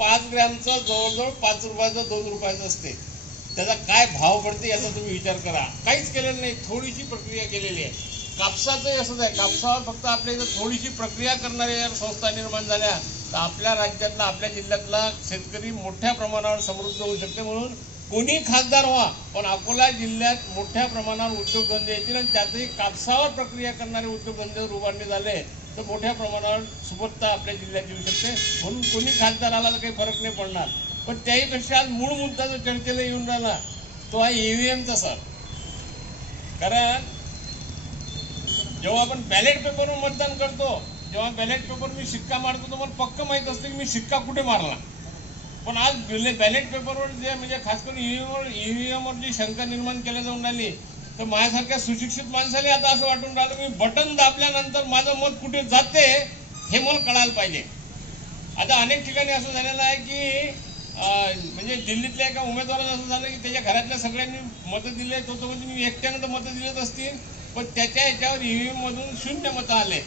5 ग्रॅमचं जवळजवळ 5 रुपयाचं 2 रुपयाचं असते. त्याचा काय भाव पडते याचा तुम्ही विचार करा. काहीच केलेलं नाही, थोडीशी प्रक्रिया केलेली आहे. कापसाचंही असंच आहे. कापसावर फक्त आपल्या इथं थोडीशी प्रक्रिया करणाऱ्या संस्था निर्माण झाल्या तर आपल्या राज्यातला आपल्या जिल्ह्यातला शेतकरी मोठ्या प्रमाणावर समृद्ध होऊ शकते. म्हणून कोणी खासदार व्हा पण अकोला जिल्ह्यात मोठ्या प्रमाणावर उद्योगधंदे येतील आणि त्यातही कापसावर प्रक्रिया करणारे उद्योगधंदे उभारले झाले तर मोठ्या प्रमाणावर सुबत्ता आपल्या जिल्ह्यात येऊ शकते. म्हणून कोणी खासदार आला तर काही फरक नाही पडणार. पण त्याहीपेक्षा आज मूळ मुद्दा जो चर्चेला येऊन राहिला तो हा ईव्हीएमचा सर. कारण जेव्हा आपण बॅलेट पेपरवर मतदान करतो, जेव्हा बॅलेट पेपर मी शिक्का मारतो तर मला पक्क माहीत असते की मी शिक्का कुठे मारला. पण आज बॅलेट पेपरवर जे म्हणजे खास करून ईव्हीएमवर जी शंका निर्माण केल्या जाऊन राहिली तर माझ्यासारख्या सुशिक्षित माणसाला आता असं वाटून राहिलं मी बटन दाबल्यानंतर माझं मत कुठे जाते हे मला कळायला पाहिजे. आता अनेक ठिकाणी असं झालेलं आहे की म्हणजे दिल्लीतल्या एका उमेदवाराचं असं झालं की त्याच्या घरातल्या सगळ्यांनी मतं दिले, तो म्हणजे मी एकट्यानं तर मतं दिलेच असतील पण त्याच्या ह्याच्यावर ईव्हीएम मधून 0 मतं आले.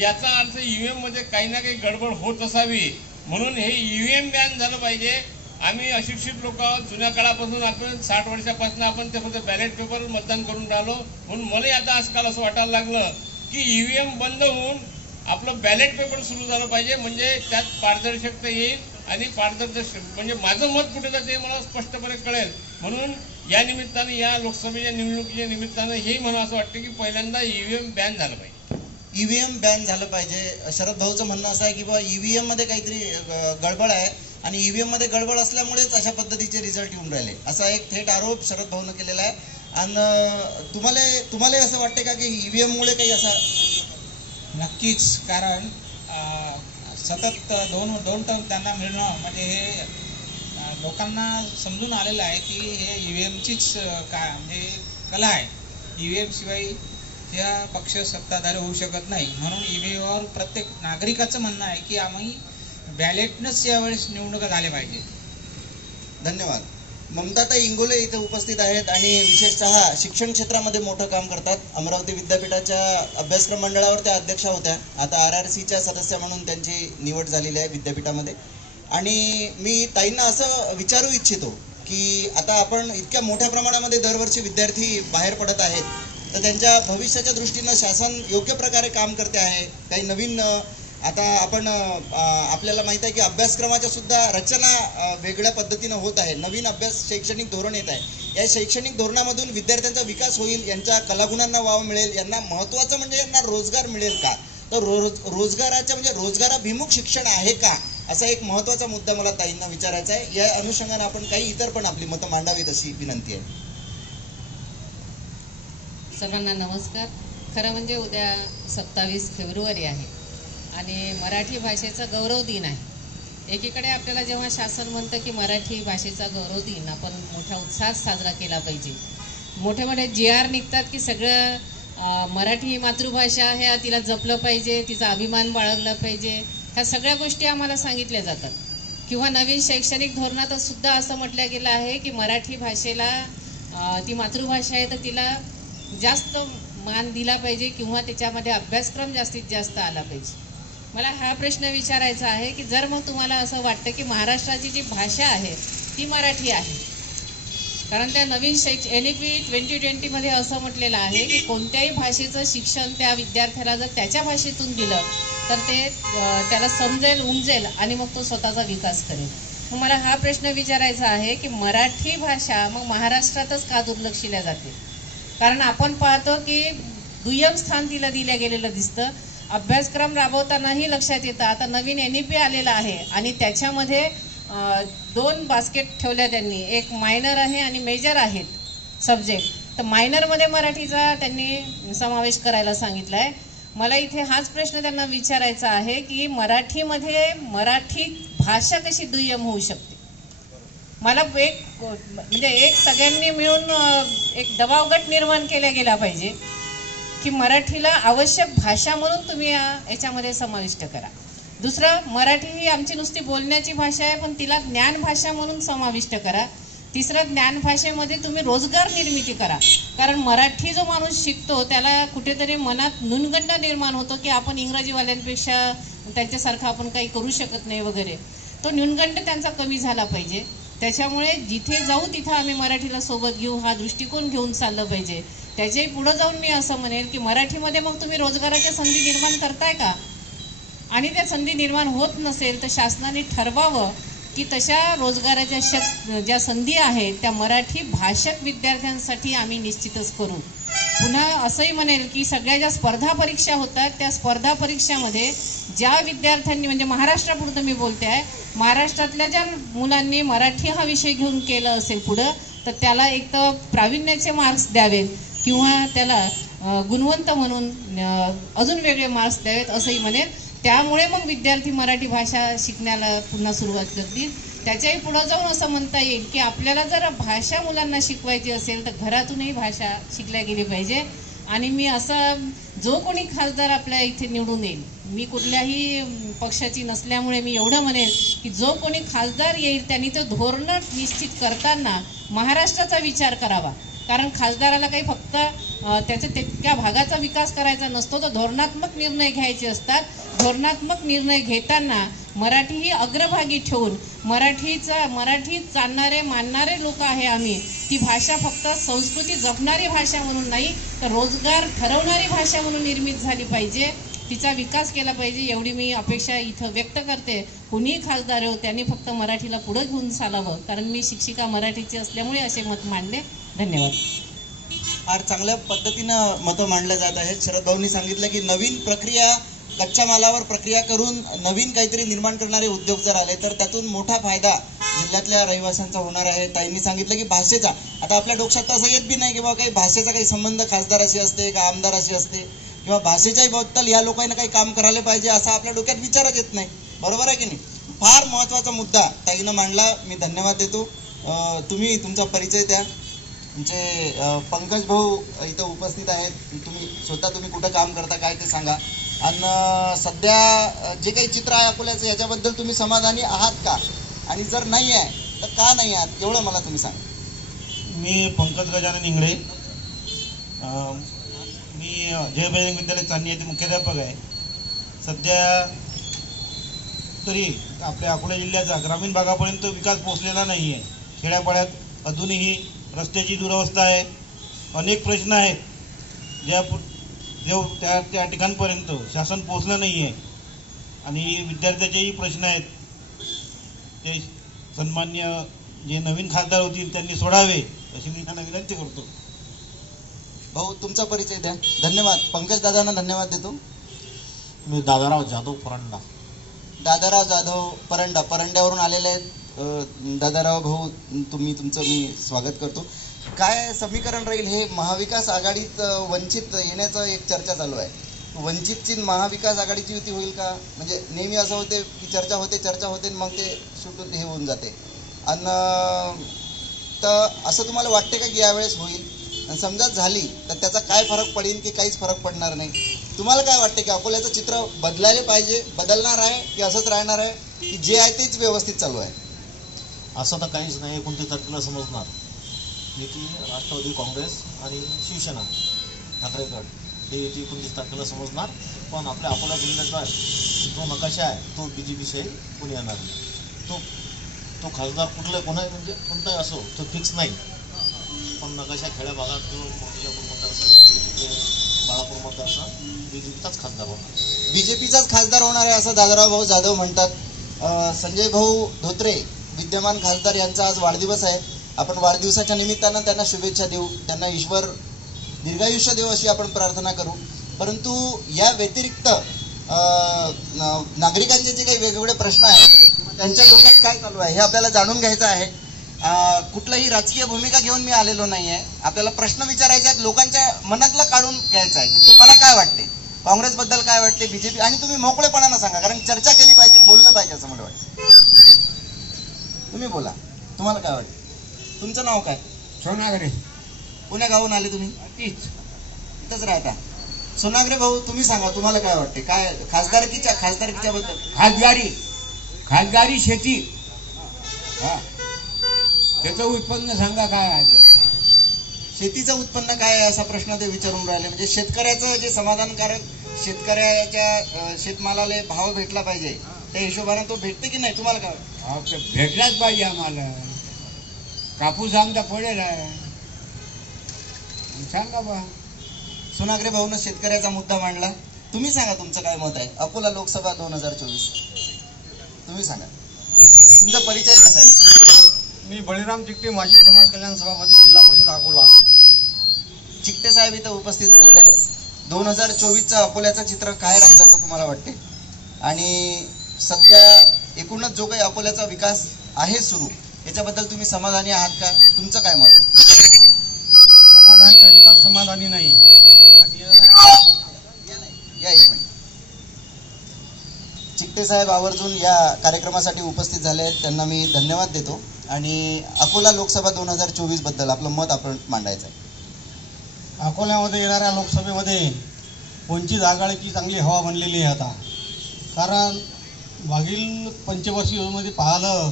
याचा अर्थ ईव्हीएम मध्ये काही ना काही गडबड होत असावी. म्हणून हे ईव्हीएम बॅन झालं पाहिजे. आम्ही अशिक्षित लोक जुन्या काळापासून आपण 60 वर्षापासून आपण ते फक्त बॅलेट पेपरवर मतदान करून राहिलो. म्हणून मला आता आजकाल असं वाटायला लागलं की ईव्हीएम बंद होऊन आपलं बॅलेट पेपर सुरू झालं पाहिजे. म्हणजे त्यात पारदर्शकता येईल आणि पारदर्शक म्हणजे माझं मत कुठे जाते मला स्पष्टपणे कळेल. म्हणून या निमित्तानं या लोकसभेच्या निवडणुकीच्या निमित्तानं हेही मला असं वाटतं की पहिल्यांदा ईव्हीएम बॅन झालं पाहिजे. ईव्हीएम बॅन झालं पाहिजे. शरद भाऊचं म्हणणं असं आहे की बाबा ईव्हीएम मध्ये काहीतरी गडबड आहे आणि ईव्हीएम मध्ये गडबड असल्यामुळेच अशा पद्धतीचे रिझल्ट येऊन राहिले असा एक थेट आरोप शरद भाऊनं केलेला आहे. आणि तुम्हाला असं वाटतं का की ईव्हीएम मुळे काही असा? नक्कीच, कारण सतत दोन टर्म त्यांना मिळणं म्हणजे हे लोकांना समजून आलेलं आहे की हे ईव्हीएमचीच काय म्हणजे कला आहे. ईव्हीएम शिवाय या पक्ष सत्ताधारी होऊ शकत नाही. म्हणून ईव्हीएमवर प्रत्येक नागरिकाचं म्हणणं आहे की आम्ही बॅलेटनंच यावेळेस निवडणुका झाल्या पाहिजे. धन्यवाद. ममताताई इंगोले इथे उपस्थित आहेत आणि विशेषतः शिक्षण क्षेत्रामध्ये मोठं काम करतात. अमरावती विद्यापीठाच्या अभ्यासक्रम मंडळावर त्या अध्यक्षा होत्या. आता RRCच्या सदस्य म्हणून त्यांची निवड झालेली आहे विद्यापीठामध्ये. आणि मी ताईंना असं विचारू इच्छितो की आता आपण इतक्या मोठ्या प्रमाणामध्ये दरवर्षी विद्यार्थी बाहेर पडत आहेत तर त्यांच्या भविष्याच्या दृष्टीनं शासन योग्य प्रकारे काम करते आहे. काही नवीन आता आपण आपल्याला माहित आहे की अभ्यासक्रमाच्या सुद्धा रचना वेगळ्या पद्धतीनं होत आहे. नवीन शैक्षणिक धोरण येत आहे. या शैक्षणिक धोरणामधून विद्यार्थ्यांचा विकास होईल, यांच्या कलागुणांना वाव मिळेल, यांना महत्त्वाचं म्हणजे यांना रोजगार मिळेल का, तर रोजगाराच्या म्हणजे रोजगाराभिमुख शिक्षण आहे का, असा एक महत्त्वाचा मुद्दा मला ताईंना विचारायचा आहे. या अनुषंगाने आपण काही इतर पण आपली मतं मांडावीत अशी विनंती आहे. सर्वांना नमस्कार. खरं म्हणजे उद्या 27 फेब्रुवारी आहे आणि मराठी भाषेचा गौरव दिन आहे. एकीकडे आपल्याला जेव्हा शासन म्हणतं की मराठी भाषेचा गौरव दिन आपण मोठ्या उत्साहात साजरा केला पाहिजे, मोठे मोठे GR निघतात की सगळं मराठी ही मातृभाषा आहे, तिला जपलं पाहिजे, तिचा अभिमान बाळगला पाहिजे, ह्या सगळ्या गोष्टी आम्हाला सांगितल्या जातात. किंवा नवीन शैक्षणिक धोरणात सुद्धा असं म्हटलं गेलं आहे की मराठी भाषेला ती मातृभाषा आहे तर तिला जास्त मान दिला पाहिजे किंवा त्याच्यामध्ये अभ्यासक्रम जास्तीत जास्त आला पाहिजे. मला हा प्रश्न विचारायचा आहे की जर मग तुम्हाला असं वाटतं की महाराष्ट्राची जी भाषा आहे ती मराठी आहे, कारण त्या नवीन NEP 2020 मध्ये असं म्हटलेलं आहे की कोणत्याही भाषेचं शिक्षण त्या विद्यार्थ्याला जर त्याच्या भाषेतून दिलं तर ते त्याला समजेल, उमजेल आणि मग तो स्वतःचा विकास करेल. मग मला हा प्रश्न विचारायचा आहे की मराठी भाषा मग महाराष्ट्रातच का दुर्लक्षिल्या जाते? कारण आपण पाहतो की दुय्यम स्थान तिला दिलं गेलेलं दिसतं. अभ्यासक्रम राबवतानाही लक्षात येतं. आता नवीन NEP आलेला आहे आणि त्याच्यामध्ये 2 बास्केट ठेवल्या त्यांनी, एक मायनर आहे आणि मेजर आहेत सब्जेक्ट. तर मायनरमध्ये मराठीचा त्यांनी समावेश करायला सांगितला आहे. मला इथे हाच प्रश्न त्यांना विचारायचा आहे की मराठीमध्ये मराठी भाषा कशी दुय्यम होऊ शकते? मला एक सगळ्यांनी मिळून एक दबावगट निर्माण केला गेला पाहिजे की मराठीला आवश्यक भाषा म्हणून तुम्ही याच्यामध्ये समाविष्ट करा. दुसरं, मराठी ही आमची नुसती बोलण्याची भाषा आहे पण तिला ज्ञान भाषा म्हणून समाविष्ट करा. तिसरं, ज्ञान भाषेमध्ये तुम्ही रोजगार निर्मिती करा. कारण मराठी जो माणूस शिकतो त्याला कुठेतरी मनात न्यूनगंड निर्माण होतो की आपण इंग्रजीवाल्यांपेक्षा त्यांच्यासारखं आपण काही करू शकत नाही वगैरे. तो न्यूनगंड त्यांचा कमी झाला पाहिजे. त्याच्यामुळे जिथे जाऊ तिथं आम्ही मराठीला सोबत घेऊ हा दृष्टिकोन घेऊन चाललं पाहिजे. त्याच्याही पुढे जाऊन मी असं म्हणेन की मराठीमध्ये मग तुम्ही रोजगाराच्या संधी निर्माण करताय का? आणि त्या संधी निर्माण होत नसेल तर शासनाने ठरवावं की तशा रोजगाराच्या ज्या संधी आहेत त्या मराठी भाषक विद्यार्थ्यांसाठी आम्ही निश्चितच करू. पुन्हा असंही म्हणेल की सगळ्या ज्या स्पर्धा परीक्षा होतात त्या स्पर्धा परीक्षामध्ये ज्या विद्यार्थ्यांनी म्हणजे महाराष्ट्रापुरतं मी बोलते आहे, महाराष्ट्रातल्या ज्या मुलांनी मराठी हा विषय घेऊन केलं असेल पुढं तर त्याला एक तर प्रावीण्याचे मार्क्स द्यावेत किंवा त्याला गुणवंत म्हणून अजून वेगळे मार्क्स द्यावेत असंही म्हणेल. त्यामुळे मग विद्यार्थी मराठी भाषा शिकण्याला पुन्हा सुरुवात करतील. त्याच्याही पुढे जाऊन असं म्हणता येईल की आपल्याला जर भाषा मुलांना शिकवायची असेल तर घरातूनही भाषा शिकल्या गेली पाहिजे. आणि मी असं जो कोणी खासदार आपल्या इथे निवडून येईल, मी कुठल्याही पक्षाची नसल्यामुळे मी एवढं म्हणेन की जो कोणी खासदार येईल त्यांनी ते धोरणं निश्चित करताना महाराष्ट्राचा विचार करावा. कारण खासदाराला काही फक्त त्याच्या तितक्या भागाचा विकास करायचा नसतो, तर धोरणात्मक निर्णय घ्यायचे असतात. धोरणात्मक निर्णय घेताना मराठी ही अग्रभागी ठेवून मराठी जाणणारे मानणारे लोक आहे आम्ही. ती भाषा फक्त संस्कृती जपणारी भाषा म्हणून नाही तर रोजगार ठरवणारी भाषा म्हणून निर्मित झाली पाहिजे. तिचा विकास केला पाहिजे एवढी मी अपेक्षा इथं व्यक्त करते. कुणीही खासदार हो त्यांनी फक्त मराठीला पुढे घेऊन चालावं. कारण मी शिक्षिका मराठीची असल्यामुळे असे मत मांडले. धन्यवाद. फार चांगल्या पद्धतीनं मतं मांडल्या जात आहेत. शरद भाऊंनी सांगितलं की नवीन प्रक्रिया, कच्च्या मालावर प्रक्रिया करून नवीन काहीतरी निर्माण करणारे उद्योग जर आले तर त्यातून मोठा फायदा जिल्ह्यातल्या रहिवाशांचा होणार आहे. ताईंनी सांगितलं की भाषेचा, आता आपल्या डोक्यात असं येत बी नाही की बाबा काही भाषेचा काही संबंध खासदाराशी असते का आमदाराशी असते किंवा भाषेच्याही बद्दल या लोकांना काही काम करायला पाहिजे असा आपल्या डोक्यात विचारच येत नाही. बरोबर आहे की नाही? फार महत्त्वाचा मुद्दा ताईनं मांडला. मी धन्यवाद देतो. तुम्ही तुमचा परिचय द्या. तुमचे पंकज भाऊ इथं उपस्थित आहेत. तुम्ही कुठं काम करता काय ते सांगा. आणि सध्या जे काही चित्र आहे अकोल्याचं याच्याबद्दल तुम्ही समाधानी आहात का? आणि जर नाही आहे तर का नाही आहात एवढं मला तुम्ही सांगा. मी पंकज गजानन इंगळे, मी जय बजरंग विद्यालय चांदणी येथे मुख्याध्यापक आहे. सध्या तरी आपल्या अकोला जिल्ह्याचा ग्रामीण भागापर्यंत विकास पोहोचलेला नाही आहे. खेड्यापाड्यात अजूनही रस्त्याची दुरवस्था आहे. अनेक प्रश्न आहेत त्या ठिकाणपर्यंत शासन पोहोचलं नाही आहे. आणि विद्यार्थ्याचेही प्रश्न आहेत ते सन्मान्य जे नवीन खासदार होतील त्यांनी सोडावे अशी मी त्यांना विनंती करतो. भाऊ तुमचा परिचय द्या. धन्यवाद. पंकज दादांना धन्यवाद देतो. मी दादाराव जाधव परंडा. दादाराव जाधव परंड्यावरून आलेले आहेत. दादाराव भाऊ तुमचं मी स्वागत करतो. काय समीकरण राहील हे? महाविकास आघाडीत वंचित येण्याचं एक चर्चा चालू आहे. वंचितची महाविकास आघाडीची युती होईल का? म्हणजे नेहमी असं होते की चर्चा होते मग ते सुटून हे होऊन जाते. आणि तर असं तुम्हाला वाटते का की यावेळेस होईल? आणि समजा झाली तर त्याचा काय फरक पडेल की काहीच फरक पडणार नाही? तुम्हाला काय वाटते की अकोल्याचं चित्र बदलायला पाहिजे, बदलणार आहे की असंच राहणार आहे की जे आहे तेच व्यवस्थित चालू आहे? असं तर काहीच नाही. 29 तारखेला समजणार युती राष्ट्रवादी काँग्रेस आणि शिवसेना ठाकरे गट हे युती 29 तारखेला समजणार. पण आपल्या अकोला जिल्ह्याचा जो नकाशा आहे तो BJP सहित कोणी येणार नाही. तो खासदार कोणाही म्हणजे कोणताही असो तो फिक्स नाही. पण नकाशा खेड्या भागात किंवा मोठ्यापूर मतदारसंघ, बाळापूर मतदारसंघ BJPचाच खासदार होणार. BJPचाच खासदार होणार आहे असं दादाराव भाऊ जाधव म्हणतात. संजय भाऊ धोत्रे विद्यमान खासदार यांचा आज वाढदिवस आहे. आपण वाढदिवसाच्या निमित्तानं त्यांना शुभेच्छा देऊ. त्यांना ईश्वर दीर्घायुष्य देव अशी आपण प्रार्थना करू. परंतु या व्यतिरिक्त नागरिकांचे जे काही वेगवेगळे प्रश्न आहेत त्यांच्या डोक्यात काय चालू आहे हे आपल्याला जाणून घ्यायचं आहे. कुठलाही राजकीय भूमिका घेऊन मी आलेलो नाही आहे. आपल्याला प्रश्न विचारायचे आहेत, लोकांच्या मनातलं काढून घ्यायचं आहे की तुम्हाला काय वाटते, काँग्रेसबद्दल काय वाटते, BJP, आणि तुम्ही मोकळेपणानं सांगा. कारण चर्चा केली पाहिजे, बोललं पाहिजे असं मला वाटतं. तुम्ही बोला, तुम्हाला काय वाटतं? तुमचं नाव काय? सोनागरे. पुण्या गावून आले तुम्ही? इथंच राहता. सोनागरे भाऊ तुम्ही सांगा, तुम्हाला काय वाटते? काय खासदारकीच्या बद्दल? खासदारी शेती, त्याचं उत्पन्न सांगा काय आहे? शेतीचं उत्पन्न काय आहे असा प्रश्न ते विचारून राहिले. म्हणजे शेतकऱ्याचं जे समाधानकारक, शेतकऱ्याच्या शेतमालाला भाव भेटला पाहिजे त्या हिशोबाने तो भेटते की नाही? तुम्हाला काय वाटतं? अहो, ते भेटलाच पाहिजे आम्हाला. कापूस आमचा पडेल आहे. सांगा बा. सुनाग्रे भाऊनं शेतकऱ्याचा मुद्दा मांडला. तुम्ही सांगा तुमचं काय मत आहे. अकोला लोकसभा 2024 तुम्ही सांगा. तुमचा परिचय कसा आहे? मी बळीराम चिकटे, माजी समाज कल्याण सभापती, जिल्हा परिषद अकोला. चिकटे साहेब इथं उपस्थित झालेले आहेत. 2024चं अकोल्याचं चित्र काय राहील असं तुम्हाला वाटते? आणि सध्या एकूणच जो काही अकोल्याचा विकास आहे सुरू, याच्याबद्दल तुम्ही समाधानी आहात का? तुमचं काय मत आहे? समाधानी, अजिबात समाधानी नाही. आणि या एक मिनिट. चिकटे साहेब आवर्जून या कार्यक्रमासाठी उपस्थित झाले आहेत, त्यांना मी धन्यवाद देतो. आणि अकोला लोकसभा 2024 बद्दल आपलं मत आपण मांडायचं आहे. अकोल्यामध्ये येणाऱ्या लोकसभेमध्ये वंचित आघाडीची चांगली हवा बनलेली आहे आता. कारण मागील पंचवर्षीमध्ये पाहिलं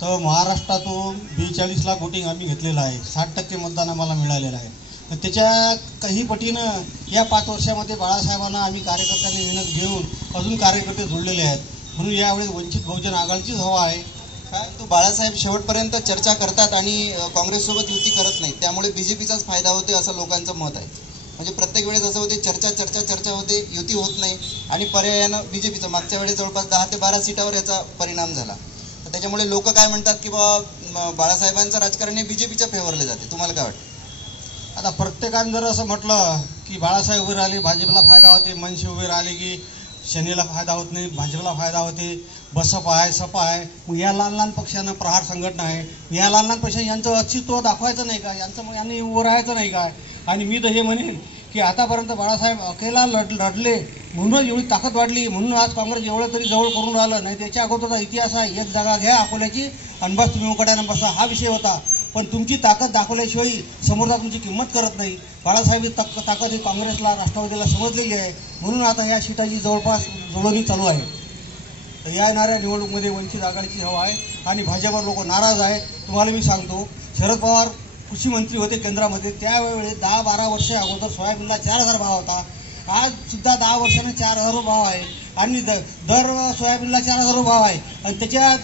तर महाराष्ट्रातून 42 लाख वोटिंग आम्ही घेतलेलं आहे. 60% मतदान आम्हाला मिळालेलं आहे. तर त्याच्या काही पटीनं या 5 वर्षामध्ये बाळासाहेबांना आम्ही कार्यकर्त्यांनी मेहनत घेऊन अजून कार्यकर्ते जोडलेले आहेत. म्हणून यावेळी वंचित बहुजन आघाडीचीच हवा आहे. काय तो बाळासाहेब शेवटपर्यंत चर्चा करतात आणि काँग्रेससोबत युती करत नाही, त्यामुळे बीजेपीचाच फायदा होते असं लोकांचं मत आहे. म्हणजे प्रत्येक वेळेस असं होते, चर्चा होते, युती होत नाही आणि पर्यायानं बीजेपीचं मागच्या वेळेस जवळपास 10 ते 12 सीटावर याचा परिणाम झाला. तर त्याच्यामुळे लोक काय म्हणतात की बाबा बाळासाहेबांचं राजकारण हे बीजेपीच्या फेवरले जाते. तुम्हाला काय वाटतं? आता प्रत्येकानं जर असं म्हटलं की बाळासाहेब उभे राहिले भाजपला फायदा होते, मनसे उभे राहिले की शनीला फायदा होत नाही, भाजपला फायदा होते, बसपा आहे, सपा आहे. मग या लहान लहान पक्षानं, प्रहार संघटना आहे, या लहान लहान पक्षांनी यांचं अस्तित्व दाखवायचं नाही का? यांचं मग यांनी उभं राहायचं नाही काय? आणि मी तर हे म्हणेन की आतापर्यंत बाळासाहेब अकेला लढले म्हणूनच एवढी ताकद वाढली, म्हणून आज काँग्रेस एवढं तरी जवळ करून राहिलं. नाही त्याच्या अगोदरचा इतिहास आहे, एक जागा घ्या अकोल्याची आणि बस तुम्ही उकड्यानं बसा, हा विषय होता. पण तुमची ताकद दाखवल्याशिवाय समोरचा तुमची किंमत करत नाही. बाळासाहेब ताकद ही काँग्रेसला, राष्ट्रवादीला समजलेली आहे. म्हणून आता या सीटाची जवळपास जुळवणी चालू आहे. तर या येणाऱ्या निवडणुकीमध्ये वंचित आघाडीची हवा आहे आणि भाजपवर लोक नाराज आहेत. तुम्हाला मी सांगतो, शरद पवार कृषी मंत्री होते केंद्रामध्ये, त्यावेळी 10-12 वर्ष अगोदर सोयाबीनला 4,000 भाव होता. आज सुद्धा 10 वर्षाने 4,000 भाव आहे आणि दर सोयाबीनला 4,000 भाव आहे. आणि त्याच्यात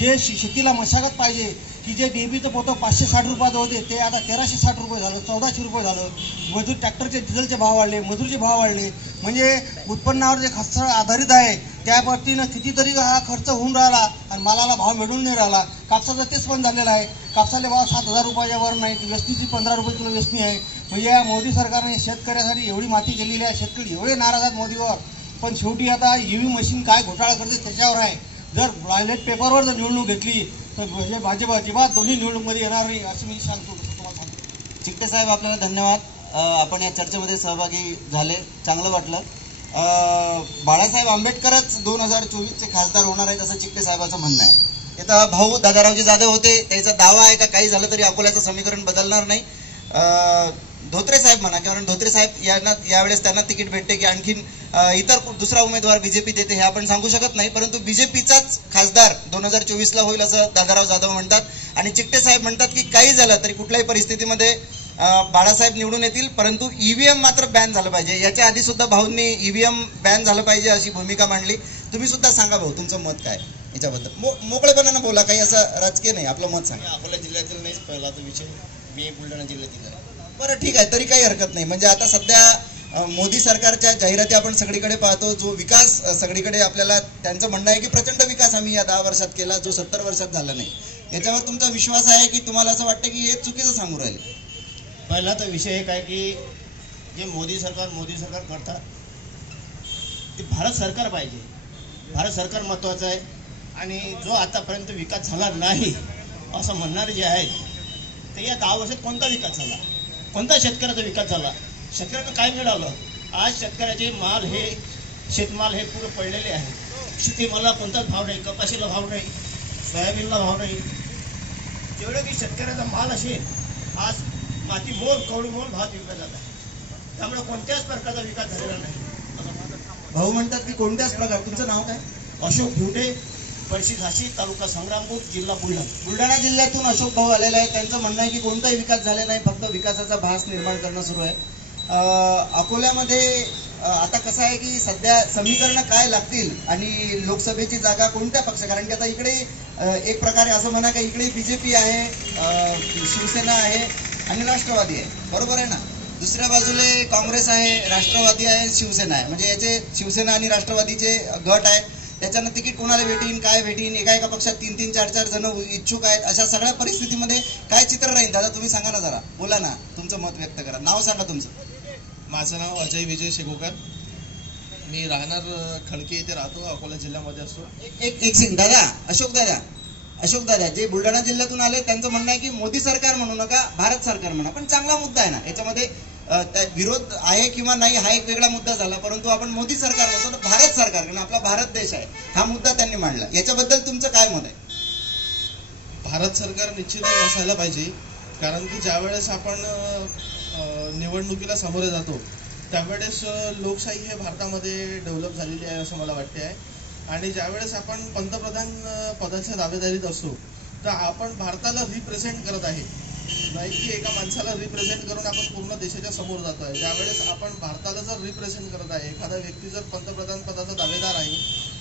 जे शेतीला मशागत पाहिजे की जे DAPचं पोतं 560 रुपयाचं होते ते आता 1,360 रुपये झालं, 1,400 रुपये झालं. मजूर ट्रॅक्टरचे डिझेलचे भाव वाढले, मजुरीचे भाव वाढले. म्हणजे उत्पन्नावर जे खर्च आधारित आहे त्या पद्धतीनं कितीतरी हा खर्च होऊन राहिला आणि मालाला भाव मिळून नाही राहिला. कापसाचं तेच पण झालेलं आहे. कापसाले भाव 7,000 रुपयाच्या वर नाही, वेचणीची 15 रुपये किलो वेचणी आहे. म्हणजे या मोदी सरकारने शेतकऱ्यासाठी एवढी माती केलेली आहे, शेतकरी एवढे नाराज आहेत मोदीवर. पण शेवटी आता EVM मशीन काय घोटाळा करते त्याच्यावर आहे. जर बॅलेट पेपरवर जर निवडणूक घेतली तर म्हणजे भाजप अजिबात दोन्ही निवडणुकीमध्ये येणार नाही असं मी सांगतो. तुम्हाला सांगतो. चिकटे साहेब आपल्याला धन्यवाद. आपण या चर्चेमध्ये सहभागी झाले, चांगलं वाटलं. बाळासाहेब आंबेडकरच 2024चे खासदार होणार आहेत असं चिकटे साहेबाचं म्हणणं आहे. इथं भाऊ दादारावजी जाधव होते, त्याचा दावा आहे का काही झालं तरी अकोल्याचं समीकरण बदलणार नाही. धोत्रे साहेब म्हणा, कारण धोत्रे साहेब यांना यावेळेस त्यांना तिकीट भेटते की आणखीन इतर दुसरा उमेदवार बीजेपी देते हे आपण सांगू शकत नाही. परंतु बीजेपीचाच खासदार 2024ला होईल असं दादाराव जाधव म्हणतात. आणि चिकटे साहेब म्हणतात की काही झालं तरी कुठल्याही परिस्थितीमध्ये बाळासाहेब निवडून येतील, परंतु EVM मात्र बॅन झालं पाहिजे. याच्या आधी सुद्धा भाऊंनी EVM बॅन झालं पाहिजे अशी भूमिका मांडली. तुम्ही सुद्धा सांगा भाऊ, तुमचं मत काय याच्याबद्दल? मोकळेपणानं बोला, काही असं राजकीय नाही, आपलं मत सांगा. अकोला जिल्ह्यातील नाही पहिलाचा विषय, मी बुलढाणा जिल्ह्यातील आहे. बरं ठीक आहे, तरी काही हरकत नाही. म्हणजे आता सध्या मोदी सरकारच्या जाहिराती आपण सगळीकडे पाहतो, जो विकास सगळीकडे आपल्याला त्यांचं म्हणणं आहे की प्रचंड विकास आम्ही या 10 वर्षात केला जो 70 वर्षात झाला नाही. याच्यावर तुमचा विश्वास आहे की तुम्हाला असं वाटतं की हे चुकीचं सांगू राहिले? पहिला तर विषय एक आहे की जे मोदी सरकार करतात ते भारत सरकार पाहिजे. भारत सरकार महत्त्वाचं आहे. आणि जो आतापर्यंत विकास झाला नाही असं म्हणणारे जे आहेत ते या 10 वर्षात कोणता विकास झाला, कोणता शेतकऱ्याचा विकास झाला, शेतकऱ्यांना काय मिळालं? आज शेतकऱ्याचे माल हे शेतमाल हे पुरे पडलेले आहे. शेतीमालाला कोणताच भाव नाही, कपाशीला भाव नाही, सोयाबीनला भाव नाही. जेवढं की शेतकऱ्याचा माल असेल आज माती मोल कवडी मोल भात विकला जात आहे. त्यामुळे कोणत्याच प्रकारचा विकास झालेला नाही. भाऊ म्हणतात की कोणत्याच प्रकार. तुमचं नाव काय? अशोक भिवटे, पळशी झाशी, तालुका संग्रामपूर, जिल्हा बुलढाणा. बुलढाणा जिल्ह्यातून अशोक भाऊ आलेले आहेत. त्यांचं म्हणणं आहे की कोणताही विकास झाला नाही, फक्त विकासाचा भास निर्माण करणं सुरू आहे. अकोल्यामध्ये आता कसं आहे की सध्या समीकरणं काय लागतील आणि लोकसभेची जागा कोणत्या पक्ष, कारण की आता इकडे एक प्रकारे असं म्हणा की इकडे बीजेपी आहे, शिवसेना आहे आणि राष्ट्रवादी आहे, बरोबर आहे ना. दुसऱ्या बाजूला काँग्रेस आहे, राष्ट्रवादी आहे, शिवसेना आहे. म्हणजे याचे शिवसेना आणि राष्ट्रवादीचे गट आहेत. त्याच्यानं तिकीट कोणाला भेटीन, काय भेटीन, एका पक्षात 3-3, 4-4 जण इच्छुक आहेत. अशा सगळ्या परिस्थितीमध्ये काय चित्र राहील दादा, तुम्ही सांगा ना जरा, बोला ना, तुमचं मत व्यक्त करा. नाव सांगा तुमचं. माझं नाव अजय विजय शेगोकर, मी राहणार खडकी येथे राहतो, अकोला जिल्ह्यामध्ये असतो. एक सेकंड दादा, अशोक दादा जे बुलढाणा जिल्ह्यातून आले त्यांचं म्हणणं आहे की मोदी सरकार म्हणू नका, भारत सरकार म्हणा. पण चांगला मुद्दा आहे ना, याच्यामध्ये विरोध आहे किंवा नाही हा एक वेगळा मुद्दा झाला, परंतु आपण मोदी सरकार म्हणतो तर भारत सरकार, कारण आपला भारत देश आहे, हा मुद्दा त्यांनी मांडला. याच्याबद्दल तुमचं काय मत आहे? भारत सरकार निश्चितच असायला पाहिजे, कारण की ज्यावेळेस आपण निवडणुकीला सामोरे जातो त्यावेळेस लोकशाही हे भारतामध्ये डेव्हलप झालेली आहे असं मला वाटते आहे. आणि ज्यावेळेस आपण पंतप्रधान पदाच्या दावेदारीत असतो तर आपण भारताला रिप्रेझेंट करत आहे, नाही की एका माणसाला रिप्रेझेंट करून आपण पूर्ण देशाच्या समोर जातो आहे. ज्यावेळेस आपण भारताला जर रिप्रेझेंट करत आहे, एखादा व्यक्ती जर पंतप्रधान पदाचा दावेदार आहे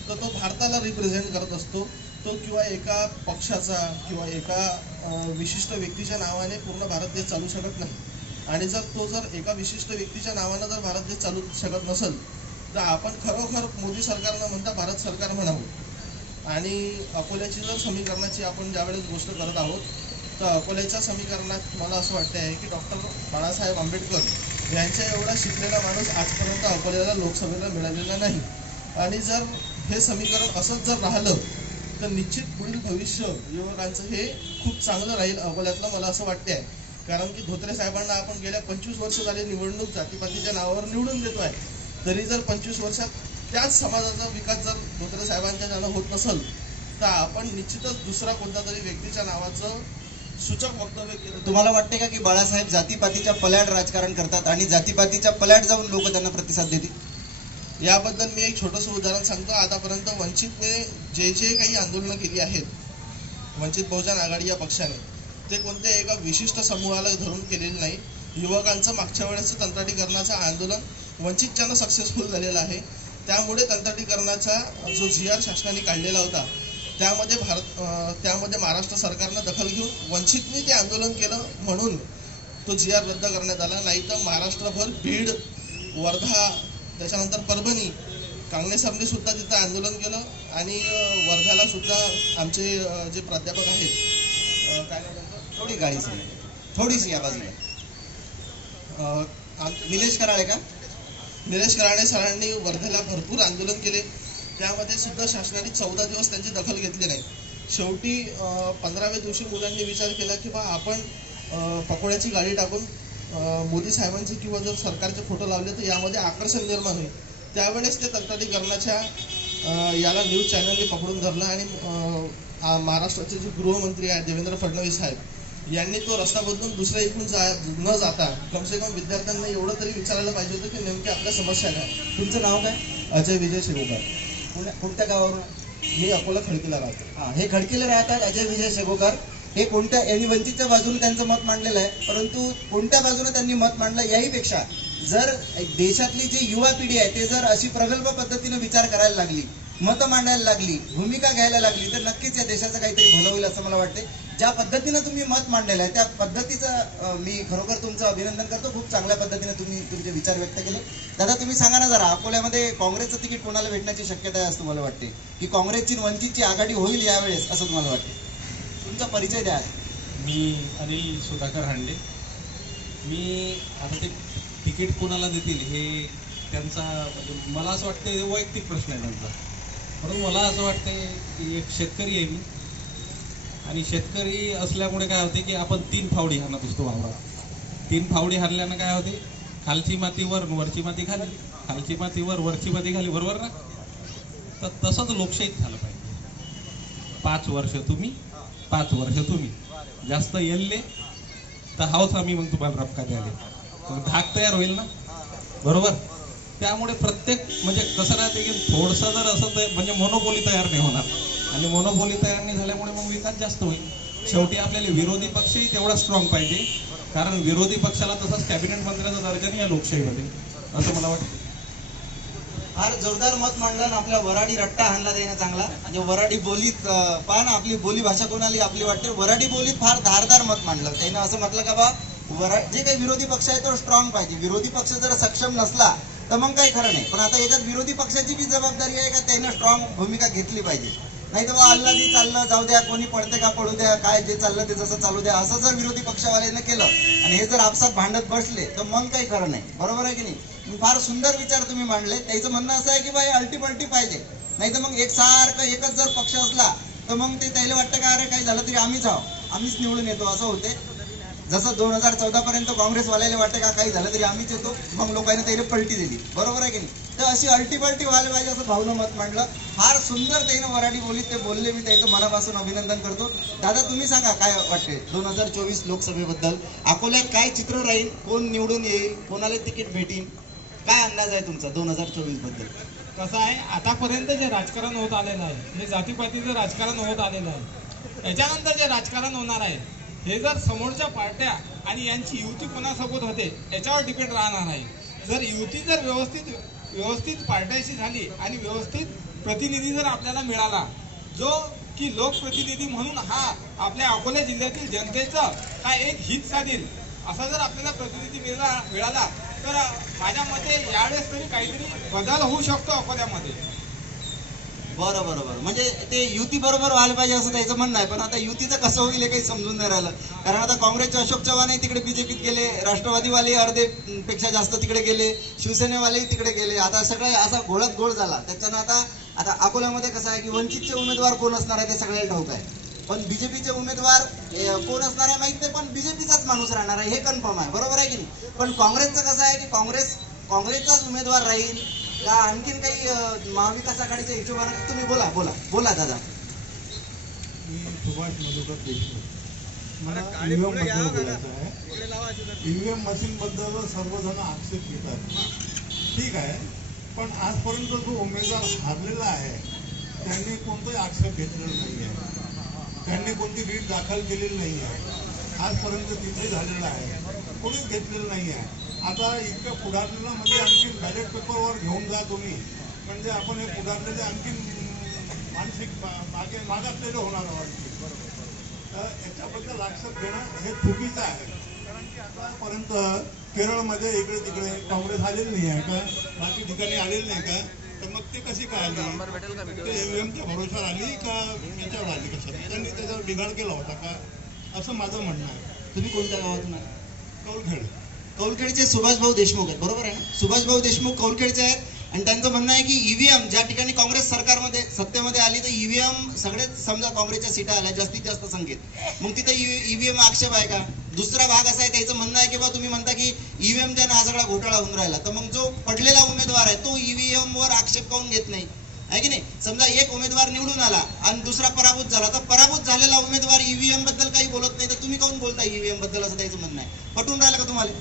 तर तो भारताला रिप्रेझेंट करत असतो. तो किंवा एका पक्षाचा किंवा एका विशिष्ट व्यक्तीच्या नावाने पूर्ण भारत देश चालू शकत नाही. आणि जर एका विशिष्ट व्यक्तीच्या नावानं जर भारत देश चालू शकत नसेल तर आपण खरोखर मोदी सरकार न म्हणता भारत सरकार म्हणावं. आणि अकोल्याची जर समीकरणाची आपण ज्यावेळेस गोष्ट करत आहोत तर अकोल्याच्या समीकरणात मला असं वाटतं आहे की डॉक्टर बाळासाहेब आंबेडकर यांच्या एवढा शिकलेला माणूस आजपर्यंत अकोल्याला लोकसभेला मिळालेला नाही. आणि जर हे समीकरण असंच जर राहिलं तर निश्चित पुढील भविष्य युवकांचं हे खूप चांगलं राहील अकोल्यातलं, मला असं वाटते आहे. कारण की धोत्रे साहेबांना आपण गेल्या 25 वर्ष झाले निवडणूक जातीपातीच्या नावावर निवडून देतो आहे, तरी जर 25 वर्षात त्याच समाजाचा विकास जर धोत्रे साहेबांच्या नावानं होत नसेल तर आपण निश्चितच दुसरा कोणत्या तरी व्यक्तीच्या नावाचं सूचक वक्तव्य केलं. तुम्हाला वाटते का की बाळासाहेब जातीपातीच्या पल्याड राजकारण करतात आणि जातीपातीच्या पल्याड जाऊन लोक त्यांना प्रतिसाद देतील? याबद्दल मी एक छोटंसं उदाहरण सांगतो. आतापर्यंत वंचितने जे काही आंदोलनं केली आहेत, वंचित बहुजन आघाडी या पक्षाने, ते कोणत्या एका विशिष्ट समूहाला धरून केलेले नाही. युवकांचं मागच्या वेळेचं तंत्राटीकरणाचं आंदोलन वंचितच्यानं सक्सेसफुल झालेलं आहे. त्यामुळे तंत्राटीकरणाचा जो GR शासनाने काढलेला होता त्यामध्ये महाराष्ट्र सरकारनं दखल घेऊन वंचितने ते आंदोलन केलं म्हणून तो GR रद्द करण्यात आला. नाही तर महाराष्ट्रभर बीड, वर्धा, त्याच्यानंतर परभणी, कांगणेसरांनी सुद्धा तिथं आंदोलन केलं. आणि वर्ध्याला सुद्धा आमचे जे प्राध्यापक आहेत, काय म्हणतात, थोडी गाडी थोडीशी या बाजूला, निलेश कराळे सरांनी वर्ध्याला भरपूर आंदोलन केले. त्यामध्ये सुद्धा शासनाने 14 दिवस त्यांची दखल घेतली नाही. शेवटी 15व्या दिवशी मुलांनी विचार केला की आपण पकोड्याची गाडी टाकून मोदी साहेबांचे किंवा जर सरकारचे फोटो लावले तर यामध्ये आकर्षण निर्माण होईल. त्यावेळेस ते तंत्राटीकरणाच्या याला न्यूज चॅनलने पकडून धरलं आणि महाराष्ट्राचे जे गृहमंत्री आहेत देवेंद्र फडणवीस साहेब यांनी तो रस्ता बदलून दुसऱ्या इकडून न जाता कमसे कम विद्यार्थ्यांना एवढं तरी विचारायला पाहिजे होतं की नेमकी आपल्या समस्या काय. तुमचं नाव काय? अजय विजय शेगोकर. कोणत्या गावावरून? मी अकोला खडकीला राहतो. हे खडकीला राहतात अजय विजय शेगोकर. हे कोणत्या यांनी वंचितच्या बाजूने त्यांचं मत मांडलेलं आहे, परंतु कोणत्या बाजूने त्यांनी मत मांडलं याही पेक्षा जर देशातली जी युवा पिढी आहे ते जर अशी प्रगल्भ पद्धतीने विचार करायला लागली, मतं मांडायला लागली, भूमिका घ्यायला लागली तर नक्कीच या देशाचं काहीतरी भलं होईल असं मला वाटते. ज्या पद्धतीनं तुम्ही मत मांडलेलं आहे त्या पद्धतीचं मी खरोखर तुमचं अभिनंदन करतो. खूप चांगल्या पद्धतीने तुम्ही तुमचे विचार व्यक्त केले. दादा तुम्ही सांगा ना जरा, अकोल्यामध्ये काँग्रेसचं तिकीट कोणाला भेटण्याची शक्यता आहे असं तुम्हाला वाटते की काँग्रेसची वंचितची आघाडी होईल यावेळेस असं तुम्हाला वाटते? तुमचा परिचय द्या. मी अनिल सुधाकर हांडे. मी आता ते तिकीट कोणाला देतील हे त्यांचा म्हणजे मला असं वाटतं वैयक्तिक प्रश्न आहे त्यांचा. म्हणून मला असं वाटतंय की एक शेतकरी आहे मी आणि शेतकरी असल्यामुळे काय होते की आपण 3 फावडी हाणत असतो वावरात. 3 फावडी हाणल्यानं काय होते, खालची माती वर, वरची माती खाली, खालची माती वर, वरची माती खाली, बरोबर ना? तर तसंच लोकशाहीत झालं पाहिजे. 5 वर्ष तुम्ही, 5 वर्ष तुम्ही, जास्त येल्ले तर हावच आम्ही मग तुम्हाला रपका द्यायला धाक तयार होईल ना, बरोबर? त्यामुळे प्रत्येक म्हणजे कसं राहते की थोडंसं जर असं म्हणजे मोनोपोली तयार नाही होणार आणि मोनोपोली तयार नाही झाल्यामुळे मग विकास जास्त होईल. शेवटी आपल्याला विरोधी पक्षही तेवढा स्ट्रॉंग पाहिजे, कारण विरोधी पक्षाला तसंच कॅबिनेट मंत्र्याचा दर्जा नाही आहे लोकशाहीमध्ये असं मला वाटतं. फार जोरदार मत मांडलं आणि आपल्या वराडी रट्टा हाणला त्याने चांगला. म्हणजे वराडी बोलीत पहा ना, आपली बोली भाषा कोणाली आपली वाटते. वराडी बोलीत फार धारदार मत मांडलं त्यानं. असं म्हटलं का बा जे काही विरोधी पक्ष आहे तो स्ट्रॉंग पाहिजे. विरोधी पक्ष जर सक्षम नसला तर मग काही खरं नाही. पण आता याच्यात विरोधी पक्षाची बी जबाबदारी आहे का त्यानं स्ट्रॉंग भूमिका घेतली पाहिजे. नाही तर बा अल्लादी चाललं जाऊ द्या, कोणी पडते का पडू द्या, काय जे चाललं ते जसं चालू द्या, असं जर विरोधी पक्षवाल्यानं केलं आणि हे जर आपसात भांडत बसले तर मग काही खरं नाही. बरोबर आहे की नाही? फार सुंदर विचार तुम्ही मांडले. त्याचं म्हणणं असं आहे की बाई अल्टीपल्टी पाहिजे. नाही तर मग एकसारखं एकच जर पक्ष असला तर मग ते त्याला वाटतं का अरे काही झालं तरी आम्हीच आहोत, आम्हीच निवडून येतो असं होते. जसं 2014 पर्यंत काँग्रेसवाल्याला वाटतं का काही झालं तरी आम्हीच येतो, मग लोकांनी त्याला पलटी दिली. बरोबर आहे की नाही? तर अशी अल्टीपल्टी व्हायला पाहिजे असं भाऊनं मत मांडलं. फार सुंदर त्यानं वराडी बोलीत ते बोलले. मी त्याचं मनापासून अभिनंदन करतो. दादा तुम्ही सांगा काय वाटते 2024 लोकसभेबद्दल? अकोल्यात काय चित्र राहील, कोण निवडून येईल, कोणाला तिकीट भेटील, काय अंदाज आहे तुमचा 2024 बद्दल? कसं आहे, आतापर्यंत जे राजकारण होत आलेलं आहे, म्हणजे जातीपातीचं राजकारण होत आलेलं आहे, याच्यानंतर जे राजकारण होणार आहे हे जर समोरच्या पार्ट्या आणि यांची युती कोणासोबत होते याच्यावर डिपेंड राहणार आहे. जर युती जर व्यवस्थित पार्ट्याशी झाली आणि व्यवस्थित प्रतिनिधी जर आपल्याला मिळाला, जो की लोकप्रतिनिधी म्हणून हा आपल्या अकोला जिल्ह्यातील जनतेचं काय एक हित साधेल असा जर आपल्याला प्रतिनिधी मिळाला तर माझ्या मते यावेळेस तरी काहीतरी बदल होऊ शकतो अकोल्यामध्ये. बरोबर. म्हणजे ते युती बरोबर व्हायला पाहिजे असं त्याचं म्हणणं आहे. पण आता युतीचं कसं होईल हे काही समजून नाही राहिलं. कारण आता काँग्रेसचे अशोक चव्हाण तिकडे बीजेपीत गेले, राष्ट्रवादीवाले अर्धे पेक्षा जास्त तिकडे गेले, शिवसेनेवालेही तिकडे गेले. आता सगळं असा घोळत घोळ झाला. त्याच्यानं आता अकोल्यामध्ये कसं आहे की वंचितचे उमेदवार कोण असणार आहे ते सगळ्याला ठाऊक आहे. पण बीजेपीचे उमेदवार कोण असणार आहे माहित नाही, पण बीजेपीचाच माणूस राहणार आहे हे कन्फर्म आहे. बरोबर आहे की नाही? पण काँग्रेसचं कसं आहे की काँग्रेसचाच उमेदवार राहील का आणखीन काही महाविकास आघाडीच्या हिशोबाने? तुम्ही बोला दादा. मी सुभाष मधुकर देशमुख. मला ईव्हीएम बद्दल बोलायचं आहे. ईव्हीएम मशीन बद्दल सर्वजण आक्षेप घेतात, ठीक आहे. पण आजपर्यंत जो उमेदवार हारलेला आहे त्यांनी कोणताही आक्षेप घेतलेला नाही आहे, त्यांनी कोणती रीट दाखल केलेली नाही आहे. आजपर्यंत तिथे झालेलं आहे, कोणीच घेतलेलं नाही आहे. आता इतकं पुढारलेलं म्हणजे आणखीन बॅलेट पेपरवर घेऊन जा तुम्ही, म्हणजे आपण हे पुढारलेले आणखीन मानसिक मागासलेले होणार आहोत. तर याच्याबद्दल आक्षेप घेणं हे चुकीचं आहे. कारण की आतापर्यंत केरळमध्ये इकडे तिकडे काँग्रेस आलेली नाही आहे का, बाकी ठिकाणी आलेली नाही का, तर मग ते कशी काय आली? ते ईव्हीएमच्या भरोश्यावर आली का याच्यावर आली कशा? त्यांनी त्याच्यावर बिघाड केला होता का, असं माझं म्हणणं आहे. तुम्ही कोणत्या गावातून आहे? कौलखेड. कौलखेडचे सुभाषभाऊ देशमुख आहेत. बरोबर आहे ना? सुभाषभाऊ देशमुख कौलखेडचे आहेत आणि त्यांचं म्हणणं आहे की ईव्हीएम ज्या ठिकाणी काँग्रेस सरकारमध्ये सत्तेमध्ये आली तर ईव्हीएम सगळेच समजा काँग्रेसच्या सीटा आल्या जास्तीत जास्त संख्येत, मग तिथे ईव्हीएम आक्षेप आहे का? दुसरा भाग असा आहे त्याचं म्हणणं आहे की बा तुम्ही म्हणता की ईव्हीएम ज्यानं हा सगळा घोटाळा होऊन राहिला, तर मग जो पडलेला उमेदवार आहे तो ईव्हीएम वर आक्षेप काऊन घेत नाही आहे की नाही? समजा एक उमेदवार निवडून आला आणि दुसरा पराभूत झाला, तर पराभूत झालेला उमेदवार ईव्हीएम बद्दल काही बोलत नाही, तर तुम्ही काऊन बोलता ईव्हीएम बद्दल, असं त्याचं म्हणणं आहे. पटून राहिलं का तुम्हाला?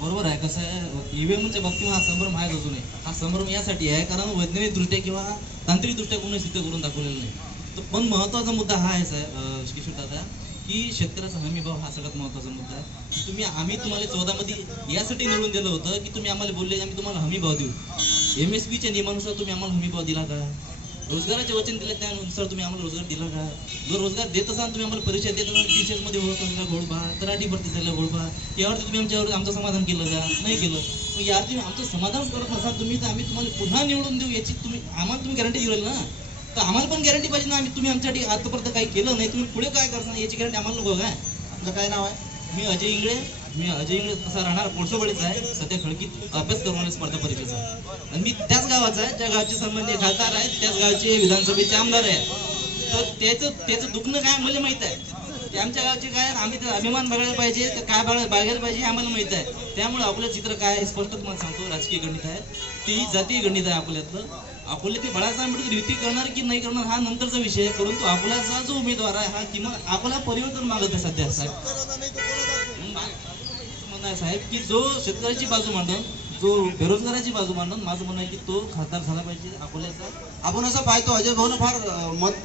बरोबर आहे. कसं आहे, ईव्हीएमच्या बाबतीत हा संभ्रम आहे अजून आहे. हा संभ्रम यासाठी आहे कारण वैज्ञानिक दृष्ट्या किंवा तांत्रिक दृष्ट्या कोणी सिद्ध करून दाखवलेलं नाही. पण महत्वाचा मुद्दा हा आहे साहेब किशोर दादा, की शेतकऱ्याचा हमी भाव हा सगळ्यात महत्वाचा मुद्दा आहे. आम्ही तुम्हाला 14 मध्ये यासाठी निवडून दिलं होतं की तुम्ही आम्हाला बोलले आम्ही तुम्हाला हमी भाव देऊ. MSPच्या नियमानुसार तुम्ही आम्हाला हमी भाव दिला का? रोजगाराचे वचन दिले त्यानुसार तुम्ही आम्हाला रोजगार दिला का? जर रोजगार देत असाल तुम्ही आम्हाला परीक्षा देत असाल, टीचर मध्ये होत असला घोडबा, तलाठी भरती झाला घोडबा, यावरती तुम्ही आमच्यावर आमचं समाधान केलं का? नाही केलं. मग यावरती आमचं समाधान करत नसाल तुम्ही, तर आम्ही तुम्हाला पुन्हा निवडून देऊ याची आम्हाला गॅरंटी देऊ ना. तर आम्हाला पण गॅरंटी पाहिजे ना. तुम्ही आमच्यासाठी आतापर्यंत काही केलं नाही, तुम्ही पुढे काय करता याची गॅरंटी आम्हाला नको काय? आपलं काय नाव आहे? मी अजय इंगळे तसा राहणार पोटसोबळीचा आहे. सध्या खडकीत अभ्यास करून स्पर्धा परीक्षेचा, आणि मी त्याच गावाचा आहे ज्या गावचे संबंधी खासदार आहेत, त्याच गावचे विधानसभेचे आमदार आहेत. तर त्याचं दुखणं काय मला माहित आहे. ते आमच्या गावचे काय, आम्ही त्याचा अभिमान बघायला पाहिजे, काय बघायला पाहिजे आम्हाला माहित आहे. त्यामुळे आपलं चित्र काय आहे स्पष्ट तुम्हाला सांगतो. राजकीय गणित आहे, ती जातीय गणित आहे अकोल्यातलं. अकोल्यात बाळासाहेब आंबेडकर युती करणार की नाही करणार हा नंतरचा विषय आहे, परंतु अकोल्याचा जो उमेदवार आहे हा किंवा अकोला परिवर्तन मागत आहे सध्या साहेब, की जो शेतकऱ्याची बाजू मांडून, जो बेरोजगाराची बाजू मांडून, माझं म्हणणं आहे की तो खासदार झाला पाहिजे अकोल्याचा. आपण असं पाहतो अजय भाऊन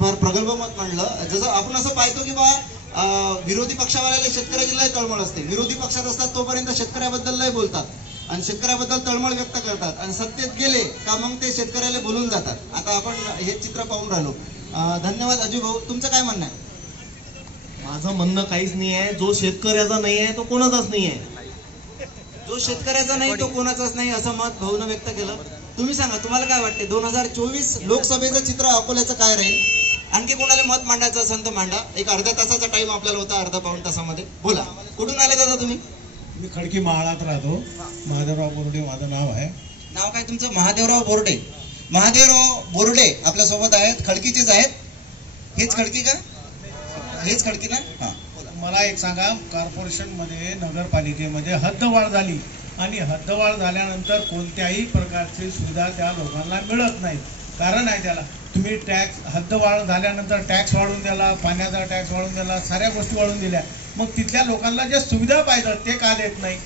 फार प्रगल्भ मत मांडलं. जसं आपण असं पाहतो की बा विरोधी पक्षावाल्याला शेतकऱ्याची लय तळमळ असते, विरोधी पक्षात असतात तोपर्यंत शेतकऱ्याबद्दल लय बोलतात, आणि शेतकऱ्याबद्दल तळमळ व्यक्त करतात आणि सत्तेत गेले का मग ते शेतकऱ्याला बोलून जातात. आता आपण हे चित्र पाहून राहिलो. धन्यवाद अजय भाऊ. तुमचं काय म्हणणं आहे? माझं म्हणणं काहीच नाही आहे. जो शेतकऱ्याचा नाही आहे तो कोणाचाच नाही आहे. जो शेतकऱ्याचा नाही तो कोणाचाच नाही असं मत भाऊनं व्यक्त केलं. तुम्ही सांगा, तुम्हाला काय वाटते 2024 लोकसभेचं चित्र अकोल्याचं काय राहील? आणखी कोणाला मत मांडायचं असेल तर मांडा. एक अर्ध्या तासाचा टाइम आपल्याला होता, अर्धा पाऊण तासामध्ये. बोला, कुठून आले दादा तुम्ही? मी खडकी महाळात राहतो. महादेवराव बोर्डे माझं नाव आहे. नाव काय तुमचं? महादेवराव बोर्डे. महादेवराव बोर्डे आपल्या सोबत आहेत, खडकीचेच आहेत. हेच खडकी का? हेच खडकी ना? हा. मला एक सांगा, कॉर्पोरेशन मध्ये नगरपालिकेमध्ये हद्दवाढ झाली आणि हद्दवाढ झाल्यानंतर कोणत्याही प्रकारची सुविधा त्या लोकांना मिळत नाही. कारण आहे त्याला, तुम्ही टॅक्स हद्दवाढ झाल्यानंतर टॅक्स वाढवून दिला, पाण्याचा टॅक्स वाढवून दिला, साऱ्या गोष्टी वाढवून दिल्या. मग तिथल्या लोकांना ज्या सुविधा पाहिजे ते का देत नाही?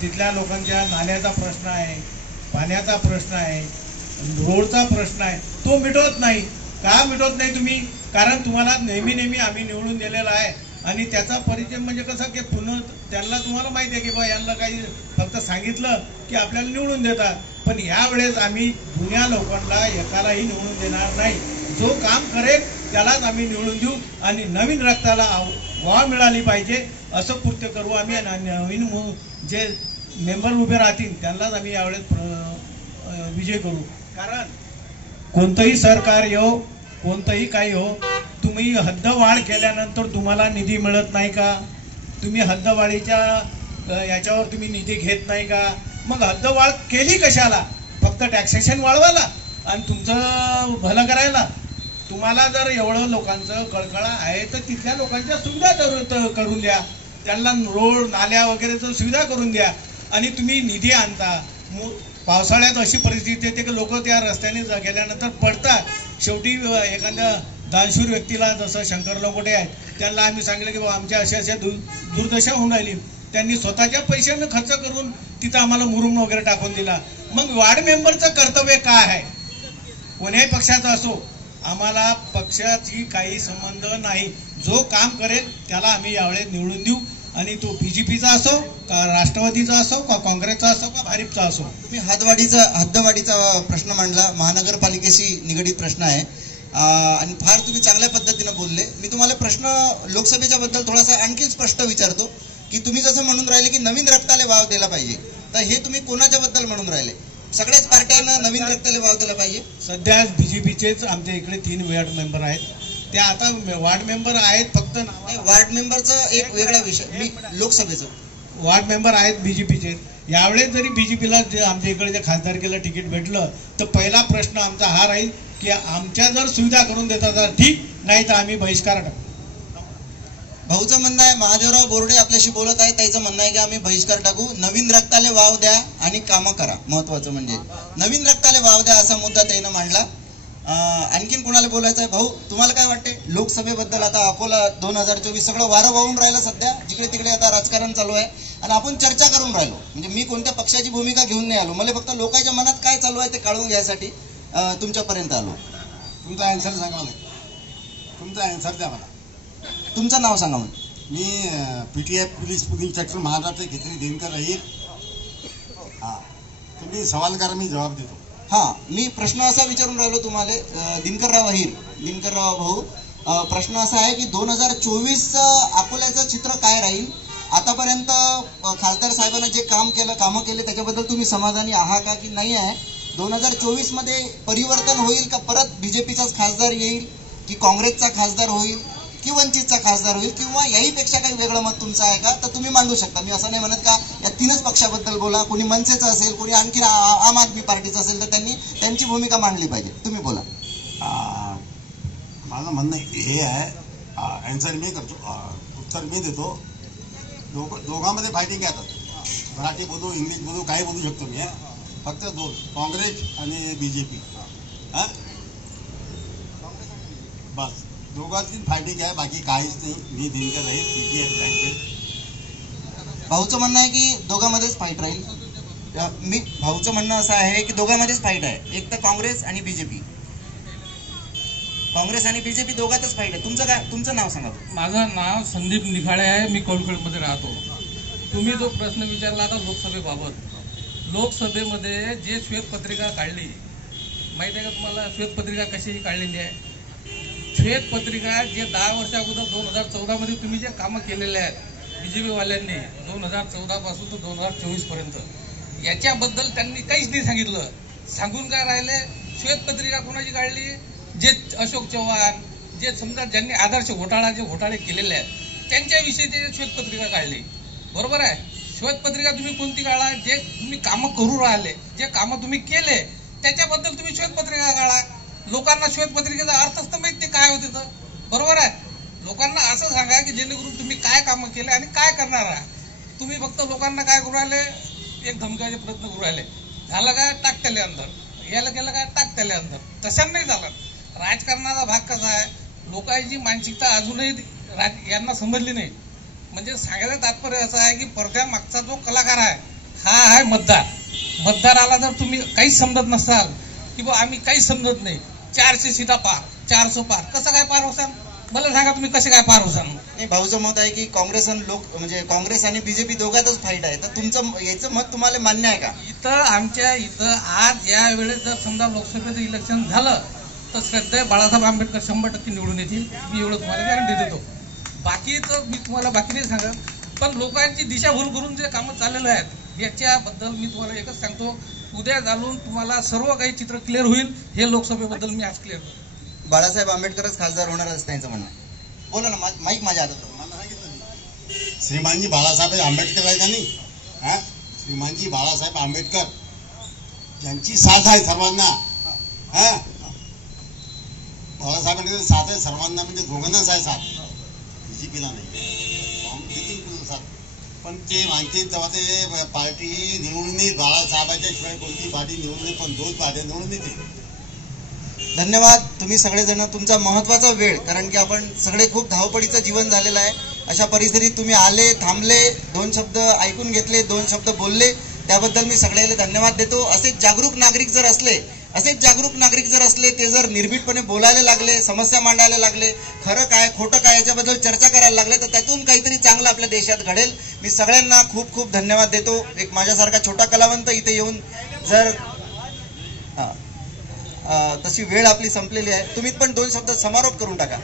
तिथल्या लोकांच्या नाल्याचा प्रश्न आहे, पाण्याचा प्रश्न आहे, रोडचा प्रश्न आहे, तो मिटवत नाही. का मिटवत नाही तुम्ही? कारण तुम्हाला नेहमी आम्ही निवडून दिलेला आहे आणि त्याचा परिचय म्हणजे कसं की पुन्हा त्यांना तुम्हाला माहिती आहे की बा यांना काही फक्त सांगितलं की आपल्याला निवडून देतात. पण यावेळेस आम्ही जुन्या लोकांना एकालाही निवडून देणार नाही. जो काम करेल त्यालाच आम्ही निवडून देऊ आणि नवीन रक्ताला वाव मिळाली पाहिजे असं कृत्य करू आम्ही. नवीन जे मेंबर उभे राहतील त्यांनाच आम्ही यावेळेस विजय करू. कारण कोणतंही सरकार येऊ, कोणतंही काही हो, तुम्ही हद्दवाढ केल्यानंतर तुम्हाला निधी मिळत नाही का? तुम्ही हद्दवाढीच्या याच्यावर तुम्ही निधी घेत नाही का? मग हद्दवाढ केली कशाला? फक्त टॅक्सेशन वाढवायला आणि तुमचं भलं करायला? तुम्हाला जर एवढं लोकांचं कळकळा आहे तर तिथल्या लोकांच्या सुविधा करून द्या. त्यांना रोड नाल्या वगैरेचं सुविधा करून द्या. आणि तुम्ही निधी आणता, पावसाळ्यात अशी परिस्थिती येते की लोक त्या रस्त्याने गेल्यानंतर पडतात. शेवटी एखाद्या दानशूर व्यक्तीला, जसं शंकर लोकोटे आहेत, त्यांना आम्ही सांगितलं की बाबा आमच्या अशा दुर्दशा होऊन राहिली. त्यांनी स्वतःच्या पैशाने खर्च करून तिथं आम्हाला मुरुम वगैरे टाकून दिला. मग वार्ड मेंबरचं कर्तव्य काय आहे? कोण्याही पक्षाचा असो, आम्हाला पक्षाची काही संबंध नाही. जो काम करेल त्याला आम्ही यावेळेस निवडून देऊ. आणि तो बीजेपीचा असो का राष्ट्रवादीचा असो का काँग्रेसचा असो का भारिपचा असो. तुम्ही हद्दवाढीचा प्रश्न मांडला, महानगरपालिकेशी निगडीत प्रश्न आहे आणि फार तुम्ही चांगल्या पद्धतीने बोलले. मी तुम्हाला प्रश्न लोकसभेच्या बद्दल थोडासा आणखी स्पष्ट विचारतो की तुम्ही जसं म्हणून राहिले की नवीन रक्ताला वाव दिला पाहिजे, तर हे तुम्ही कोणाच्या बद्दल म्हणून राहिले? सगळ्याच पार्ट्यांना नवीन रक्ताला वाव दिला पाहिजे. सध्या बीजेपीचेच आमच्या इकडे 3 वार्ड मेंबर आहेत. त्या आता वार्ड मेंबर आहेत फक्त. वार्ड मेंबरचा एक वेगळा विषय. मी लोकसभेचं वार्ड मेंबर आहेत बीजेपीचे. यावेळेस जरी बीजेपीला जे आमच्या इकडे जे खासदारकीला तिकीट भेटलं तर पहिला प्रश्न आमचा हा राहील की आमच्या जर सुविधा करून देतात तर ठीक, नाही तर आम्ही बहिष्कार टाकू. भाऊचं म्हणणं आहे, महादेवराव बोर्डे आपल्याशी बोलत आहे, त्याचं म्हणणं आहे की आम्ही बहिष्कार टाकू. नवीन रक्ताले वाव द्या आणि कामं करा. महत्वाचं म्हणजे नवीन रक्ताले वाव द्या असा मुद्दा त्यानं मांडला. आणखीन कोणाला बोलायचं आहे? भाऊ, तुम्हाला काय वाटते लोकसभेबद्दल? आता अकोला 2024 सगळं वारं वाहून राहिलं सध्या, जिकडे तिकडे आता राजकारण चालू आहे आणि आपण चर्चा करून राहिलो. म्हणजे मी कोणत्या पक्षाची भूमिका घेऊन नाही आलो, मला फक्त लोकांच्या मनात काय चालू आहे ते काढून घ्यायसाठी तुमच्यापर्यंत आलो. तुमचा आन्सर सांगा मला. तुमचा आन्सर द्या मला. तुमचं नाव सांगा मला. मी PTI पोलीस इन्स्पेक्टर महाराष्ट्र खिचडी दिनकर राहील. हां, तुम्ही सवाल करा, मी जबाब देतो. हा, मी प्रश्न असा विचारून राहिलो तुम्हाला, दिनकरराव भाऊ. प्रश्न असा आहे की 2024 अकोल्याचं चित्र काय राहील? आतापर्यंत खासदार साहेबांना जे कामं केले त्याच्याबद्दल तुम्ही समाधानी आहात का की नाही आहे? 2024 मध्ये परिवर्तन होईल का? परत बीजेपीचाच खासदार येईल की काँग्रेसचा खासदार होईल की वंचितचा खासदार होईल किंवा याहीपेक्षा काही वेगळं मत तुमचं आहे का? तर तुम्ही मांडू शकता. मी असं नाही म्हणत का या 3च पक्षाबद्दल बोला. कोणी मनसेचं असेल, कोणी आणखी आम आदमी पार्टीचं असेल तर त्यांनी त्यांची भूमिका मांडली पाहिजे. तुम्ही बोला. माझं म्हणणं हे आहे, आन्सर मी करतो, उत्तर मी देतो. दोघांमध्ये फायटिंग आहे. आता मराठी बोलू, इंग्लिश बोलू, काही बोलू शकतो मी. फक्त दोन, काँग्रेस आणि बीजेपी. हां, बस दोघांची फायटिंग आहे, बाकी काहीच नाही. मी दिनकर राहील, PTI. भाऊचं म्हणणं आहे की दोघांमध्येच फाईट राहील. भाऊचं म्हणणं असं आहे की दोघांमध्येच फाईट आहे. एक तर काँग्रेस आणि बीजेपी, काँग्रेस आणि बीजेपी दोघातच फाईट आहे. तुमचं काय? तुमचं नाव सांगा. माझं नाव संदीप निखाडे आहे. मी कोलखेडमध्ये राहतो. तुम्ही जो प्रश्न विचारला आता लोकसभेबाबत, लोकसभेमध्ये जे श्वेतपत्रिका काढली माहिती आहे का तुम्हाला? श्वेतपत्रिका कशी काढलेली आहे? श्वेतपत्रिका जे 10 वर्षा अगोदर 2014 मध्ये तुम्ही जे कामं केलेले आहेत BJP वाल्यांनी 2014 पासून तर 2024 पर्यंत, याच्याबद्दल त्यांनी काहीच नाही सांगितलं. सांगून काय राहिले? श्वेतपत्रिका कोणाची काढली? जे अशोक चव्हाण, जे समजा ज्यांनी आदर्श घोटाळे केलेले आहेत त्यांच्याविषयी श्वेतपत्रिका काढली. बरोबर आहे? श्वेतपत्रिका तुम्ही कोणती काढा? जे तुम्ही कामं करू राहिले, जे कामं तुम्ही केले त्याच्याबद्दल तुम्ही श्वेतपत्रिका काढा. लोकांना श्वेतपत्रिकेचा अर्थच तर माहिती काय होते तर. बरोबर आहे? लोकांना असं सांगा की जेणेकरून तुम्ही काय कामं केले आणि काय करणार आहात. तुम्ही फक्त लोकांना काय करू राहिले? एक धमकायचे प्रयत्न करू राहिले. झालं का? टाक त्याले अंदर. याला केलं का? टाक त्याले अंदर. तसं नाही झालं. राजकारणाचा भाग कसा आहे? लोकांची मानसिकता अजूनही यांना समजली नाही. म्हणजे सांगायचं तात्पर्य असं आहे की पडद्यामागचा जो कलाकार आहे हा आहे मतदार. मतदाराला जर तुम्ही काहीच समजत नसाल की बा आम्ही काहीच समजत नाही, 400 सीटा पार, 400 पार, कसं काय पार होसान? मला सांगा तुम्ही कसे काय पार होसान? नाही, भाऊचं मत आहे की काँग्रेस आणि काँग्रेस आणि BJP दोघातच फाईट आहे. तर तुमचं याचं मत तुम्हाला मान्य आहे का? इथं आमच्या इथं आज या वेळेस जर समजा लोकसभेचं इलेक्शन झालं तर श्रद्धेय बाळासाहेब आंबेडकर 100% निवडून येतील. मी एवढं तुम्हाला गॅरंटी देतो. बाकी तर मी तुम्हाला बाकी नाही सांगत, पण लोकांची दिशाभूल करून जे कामं चाललेलं आहेत याच्याबद्दल मी तुम्हाला एकच सांगतो, उद्या घालून तुम्हाला सर्व काही चित्र क्लिअर होईल. हे लोकसभेबद्दल मी आज क्लिअर करतो. बाळासाहेब आंबेडकरच खासदार होणार असं त्यांचं म्हणणं. बोला ना, माईक माझ्या हातात. श्रीमानजी बाळासाहेब आंबेडकर आहेत आणि श्रीमानजी बाळासाहेब आंबेडकर यांची साथ आहे सर्वांना. बाळासाहेबांची साथ आहे सर्वांना, म्हणजे दोघांनाच आहे साथ, BJPला नाही साथ. पण ते माहिती तेव्हा ते पार्टी निवडून येईल. बाळासाहेबांच्या शिवाय कोणती पार्टी निवडून येईल, पण 2 पार्ट्या निवडून येते. धन्यवाद तुम्ही सगळेजण, तुमचा महत्वाचा वेळ, कारण की आपण सगळे खूप धावपळीचं जीवन झालेलं आहे. अशा परिस्थितीत तुम्ही आले, थांबले, 2 शब्द ऐकून घेतले, 2 शब्द बोलले, त्याबद्दल मी सगळ्याला धन्यवाद देतो. असेच जागरूक नागरिक जर असले, ते जर निर्भीडपणे बोलायला लागले, समस्या मांडायला लागले, खरं काय खोटं काय याच्याबद्दल चर्चा करायला लागले, तर त्यातून काहीतरी चांगलं आपल्या देशात घडेल. मी सगळ्यांना खूप खूप धन्यवाद देतो. एक माझ्यासारखा छोटा कलावंत इथे येऊन जर तशी वेळ आपली संपलेली आहे, तुम्ही पण 2 शब्द समारोप करून टाका.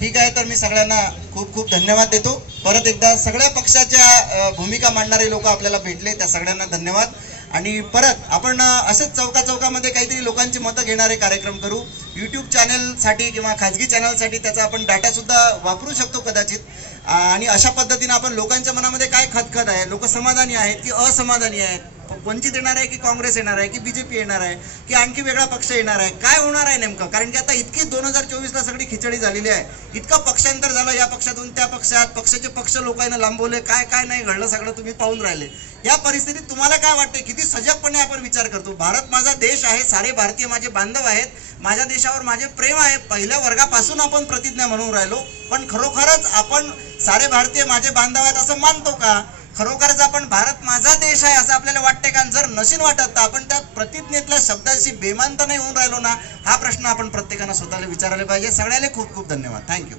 ठीक आहे. तर मी सगळ्यांना खूप खूप धन्यवाद देतो. परत एकदा सगळ्या पक्षाच्या भूमिका मांडणारे लोक आपल्याला भेटले, त्या सगळ्यांना धन्यवाद. आणि परत आपण असेच चौकामध्ये काहीतरी लोकांची मतं घेणारे कार्यक्रम करू. YouTube चॅनलसाठी किंवा खाजगी चॅनलसाठी त्याचा आपण डाटा सुद्धा वापरू शकतो कदाचित. आणि अशा पद्धतीने आपण लोकांच्या मनामध्ये काय खतखत आहे, लोक समाधानी आहेत की असमाधानी आहेत, वंचित येणार आहे की काँग्रेस येणार आहे की BJP येणार आहे की आणखी वेगळा पक्ष येणार आहे, काय होणार आहे नेमकं. कारण की आता इतकी 2024ला सगळी खिचडी झालेली आहे. इतकं पक्षांतर झालं, या पक्षातून त्या पक्षात, पक्षाचे पक्ष लोकांना लांबवले, काय काय नाही घडलं सगळं तुम्ही पाहून राहिले. या परिस्थितीत तुम्हाला काय वाटते, किती सजगपणे आपण विचार करतो. भारत माझा देश आहे, सारे भारतीय माझे बांधव आहेत, माझ्या देशावर माझे प्रेम आहे, पहिल्या वर्गापासून आपण प्रतिज्ञा म्हणून राहिलो. पण खरोखरच आपण सारे भारतीय माझे बांधव आहेत असं मानतो का? खरोखरच आपण भारत माझा देश आहे असं आपल्याला वाटते का? जर नशीन वाटत तर आपण त्या प्रतिज्ञेतल्या शब्दाशी बेमान तर नाही होऊन राहिलो ना? हा प्रश्न आपण प्रत्येकानं स्वतःला विचारायला पाहिजे. सगळ्याला खूप खूप धन्यवाद. थँक्यू.